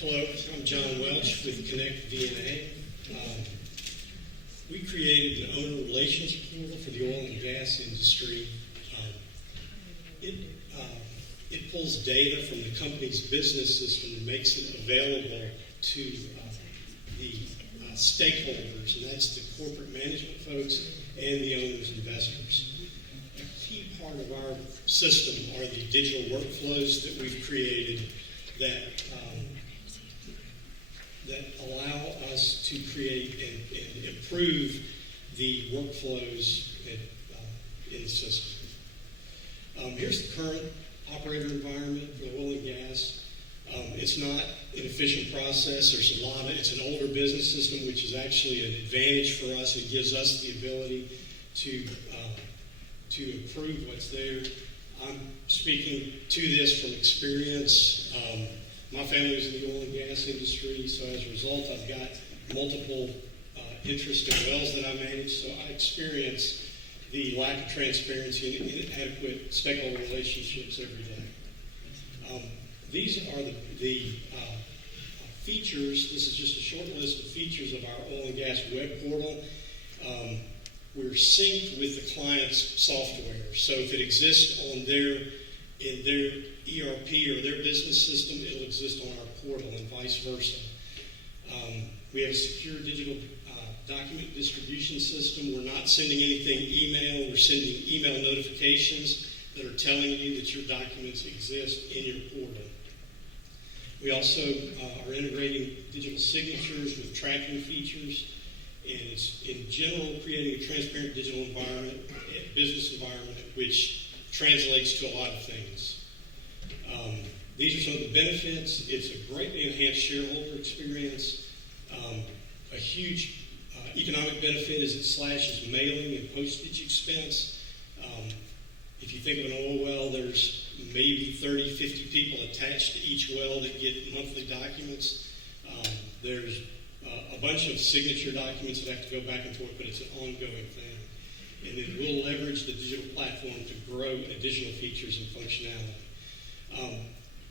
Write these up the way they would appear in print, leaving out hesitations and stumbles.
Hello, I'm John Welch with Connect VNA. We created an owner relations portal for the oil and gas industry. It pulls data from the company's business system and makes it available to the stakeholders, and that's the corporate management folks and the owners and investors. A key part of our system are the digital workflows that we've created that allow us to create and improve the workflows in the system. Here's the current operator environment for oil and gas. It's not an efficient process. There's it's an older business system, which is actually an advantage for us. It gives us the ability to improve what's there. I'm speaking to this from experience. My family's in the oil and gas industry, so as a result, I've got multiple interest in wells that I manage, so I experience the lack of transparency and inadequate stakeholder relationships every day. These are the features. This is just a short list of features of our oil and gas web portal. We're synced with the client's software, so if it exists in their ERP or their business system, it'll exist on our portal and vice versa. We have a secure digital document distribution system. We're not sending anything email. We're sending email notifications that are telling you that your documents exist in your portal. We also are integrating digital signatures with tracking features, and it's in general creating a transparent digital environment, business environment, which translates to a lot of things. These are some of the benefits. It's a greatly enhanced shareholder experience. A huge economic benefit is it slashes mailing and postage expense. If you think of an oil well, there's maybe 30, 50 people attached to each well that get monthly documents. There's a bunch of signature documents that have to go back and forth, but it's an ongoing thing. And then we'll leverage the digital platform to grow additional features and functionality.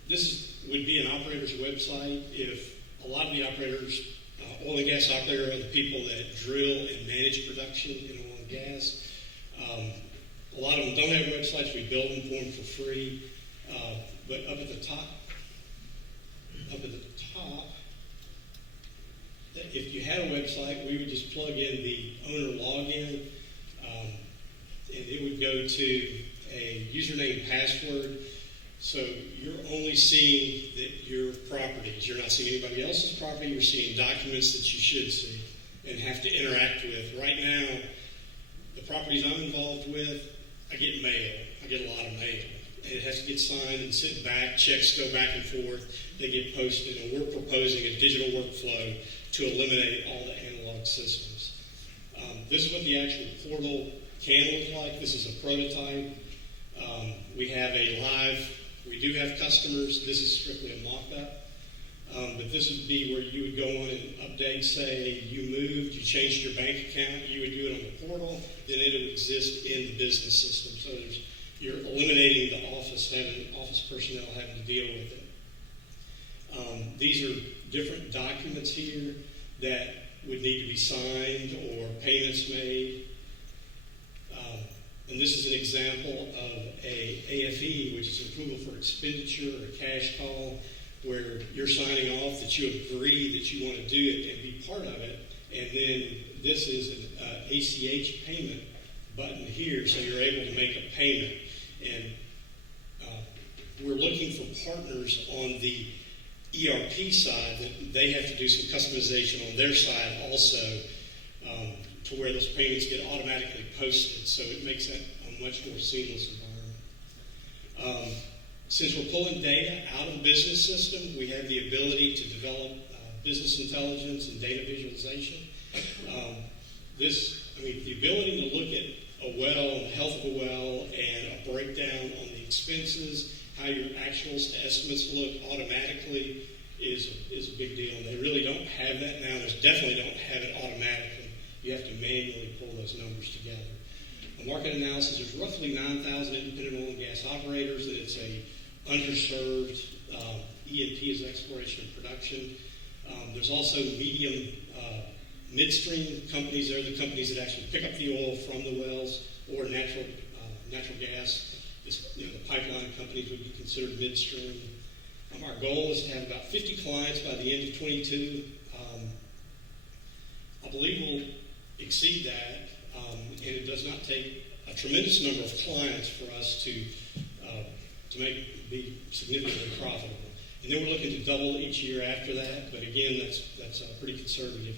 This would be an operator's website. If a lot of the operators, oil and gas operators are the people that drill and manage production in oil and gas. A lot of them don't have websites. We build them for them for free. But up at the top, if you had a website, we would just plug in the owner login, and it would go to a username and password. So you're only seeing your properties. You're not seeing anybody else's property. You're seeing documents that you should see and have to interact with. Right now, the properties I'm involved with, I get mail. I get a lot of mail. And it has to get signed and sent back. Checks go back and forth. They get posted. And we're proposing a digital workflow to eliminate all the analog systems. This is what the actual portal can look like. This is a prototype. We do have customers. This is strictly a mock-up. But this would be where you would go on and update, say you moved, you changed your bank account, you would do it on the portal, then it would exist in the business system. So you're eliminating the office personnel having to deal with it. These are different documents here that would need to be signed or payments made. And this is an example of a AFE, which is approval for expenditure or a cash call, where you're signing off that you agree that you want to do it and be part of it. And then this is an ACH payment button here, so you're able to make a payment. And we're looking for partners on the ERP side that they have to do some customization on their side also, to where those payments get automatically posted, so it makes that a much more seamless environment. Since we're pulling data out of the business system, we have the ability to develop business intelligence and data visualization. The ability to look at a well, the health of a well, and a breakdown on the expenses, how your actuals to estimates look automatically is a big deal. And they really don't have that now. They definitely don't have it automatically. You have to manually pull those numbers together. A market analysis, there's roughly 9,000 independent oil and gas operators, and it's a underserved E&P is exploration and production. There's also midstream companies. They're the companies that actually pick up the oil from the wells, or natural gas. The pipeline companies would be considered midstream. Our goal is to have about 50 clients by the end of 22. I believe we'll exceed that, and it does not take a tremendous number of clients for us to be significantly profitable. And then we're looking to double each year after that, but again, that's pretty conservative.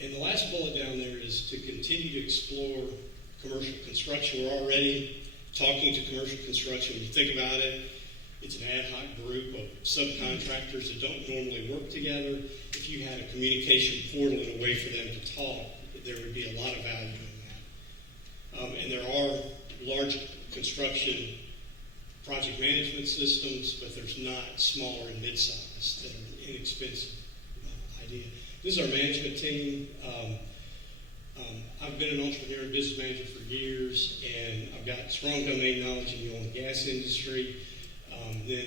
And the last bullet down there is to continue to explore commercial construction. We're already talking to commercial construction. When you think about it, it's an ad hoc group of subcontractors that don't normally work together. If you had a communication portal and a way for them to talk, there would be a lot of value in that. And there are large construction project management systems, but there's not smaller and mid-sized that are an inexpensive idea. This is our management team. I've been an entrepreneur and business manager for years, and I've got strong domain knowledge in the oil and gas industry. Then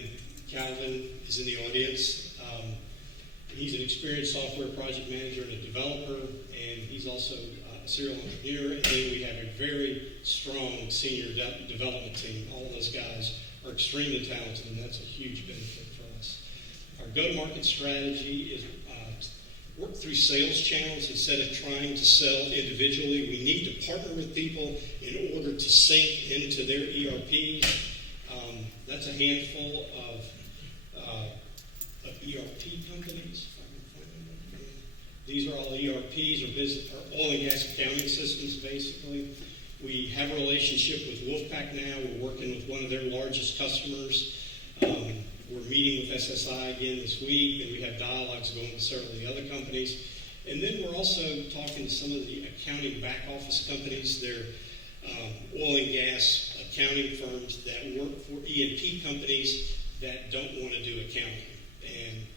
Calvin is in the audience. He's an experienced software project manager and a developer, and he's also a serial entrepreneur. And then we have a very strong senior development team. All of those guys are extremely talented, and that's a huge benefit for us. Our go-to-market strategy is work through sales channels instead of trying to sell individually. We need to partner with people in order to sync into their ERPs. That's a handful of ERP companies. These are all ERPs or oil and gas accounting systems, basically. We have a relationship with Wolfpack now. We're working with one of their largest customers. We're meeting with SSI again this week, and we have dialogues going with several of the other companies. And then we're also talking to some of the accounting back office companies. They're oil and gas accounting firms that work for E&P companies that don't want to do accounting. And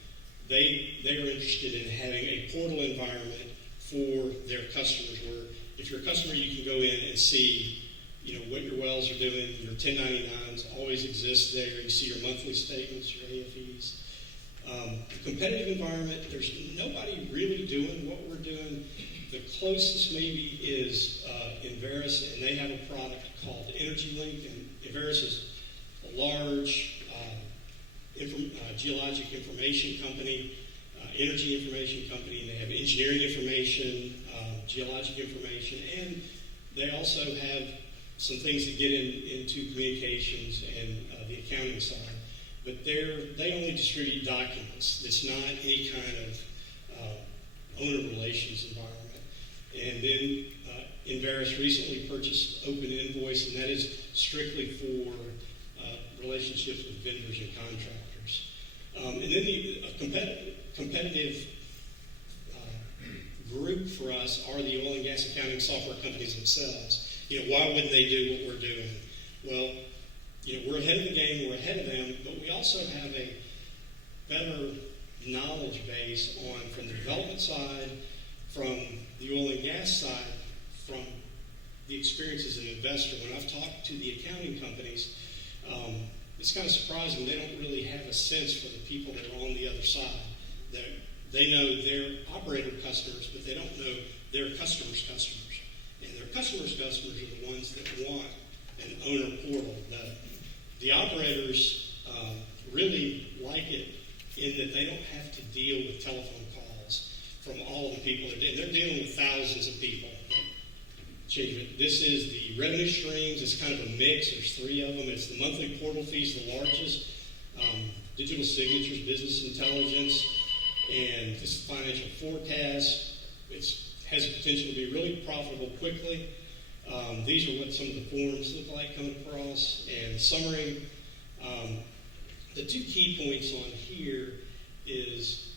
they are interested in having a portal environment for their customers where if you're a customer, you can go in and see what your wells are doing. Your 1099s always exist there. You see your monthly statements, your AFEs. The competitive environment, there's nobody really doing what we're doing. The closest maybe is Enverus, and they have a product called EnergyLink. And Enverus is a large geologic information company, energy information company, and they have engineering information, geologic information, and they also have some things that get into communications and the accounting side. But they only distribute documents. It's not any kind of owner relations environment. And then Enverus recently purchased Open Invoice, and that is strictly for relationships with vendors and contractors. And then the competitive group for us are the oil and gas accounting software companies themselves. Why wouldn't they do what we're doing? Well, we're ahead of the game, we're ahead of them, but we also have a better knowledge base from the development side, from the oil and gas side, from the experience as an investor. When I've talked to the accounting companies, it's kind of surprising. They don't really have a sense for the people that are on the other side. They know their operator customers, but they don't know their customers' customers. And their customers' customers are the ones that want an owner portal. The operators really like it in that they don't have to deal with telephone calls from all of the people. They're dealing with thousands of people. This is the revenue streams. It's kind of a mix. There's three of them. It's the monthly portal fees, the largest, digital signatures, business intelligence, and this is financial forecast. It has the potential to be really profitable quickly. These are what some of the forms look like coming across. And summary, the two key points on here is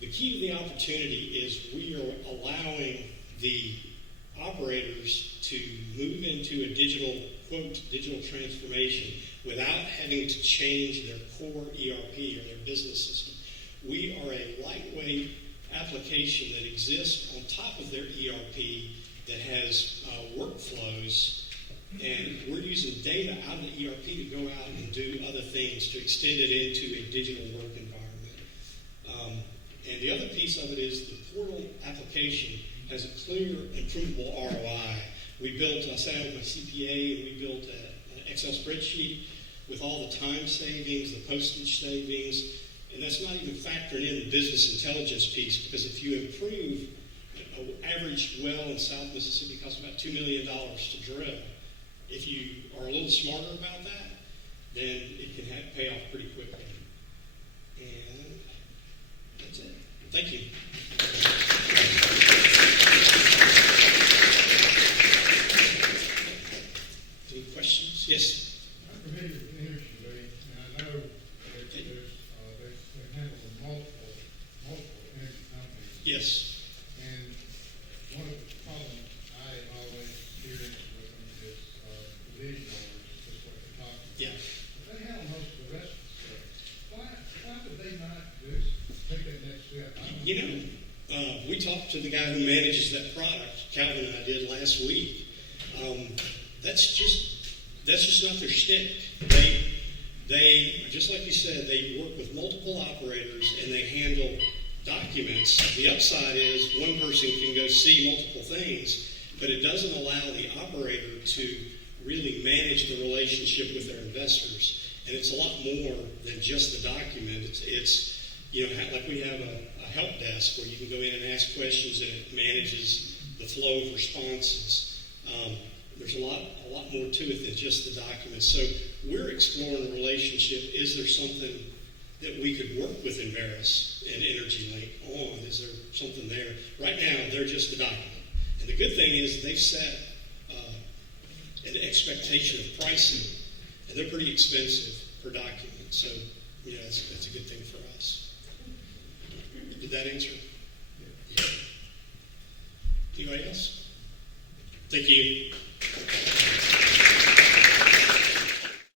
the key to the opportunity is we are allowing the operators to move into a digital transformation without having to change their core ERP or their business system. We are a lightweight application that exists on top of their ERP that has workflows And we're using data out of the ERP to go out and do other things to extend it into a digital work environment. And the other piece of it is the portal application has a clear and provable ROI. We built, I sat down with my CPA, and we built an Excel spreadsheet with all the time savings, the postage savings, and that's not even factoring in the business intelligence piece, because if you improve, an average well in South Mississippi costs about $2 million to drill. If you are a little smarter about that, then it can pay off pretty quickly. And that's it. Thank you. Any questions? Yes? I'm familiar with energy rate, and I know that they handle multiple energy companies. Yes. And one of the problems I always experience with them is division orders, just what you're talking about. Yeah. But they handle most of the rest of the stuff. Why would they not just take that next step? You know, we talked to the guy who manages that product, Calvin and I did last week. That's just not their shtick. They just like you said, they work with multiple operators and they handle documents. The upside is one person can go see multiple things, but it doesn't allow the operator to really manage the relationship with their investors. And it's a lot more than just the document. It's you know, like we have a help desk where you can go in and ask questions and it manages the flow of responses. There's a lot more to it than just the documents. So we're exploring a relationship. Is there something that we could work with Enverus and EnergyLink on? Is there something there? Right now, they're just a document. And the good thing is they've set an expectation of pricing, and they're pretty expensive per document. So, you know, that's a good thing for us. Did that answer? Yeah. Anybody else? Thank you.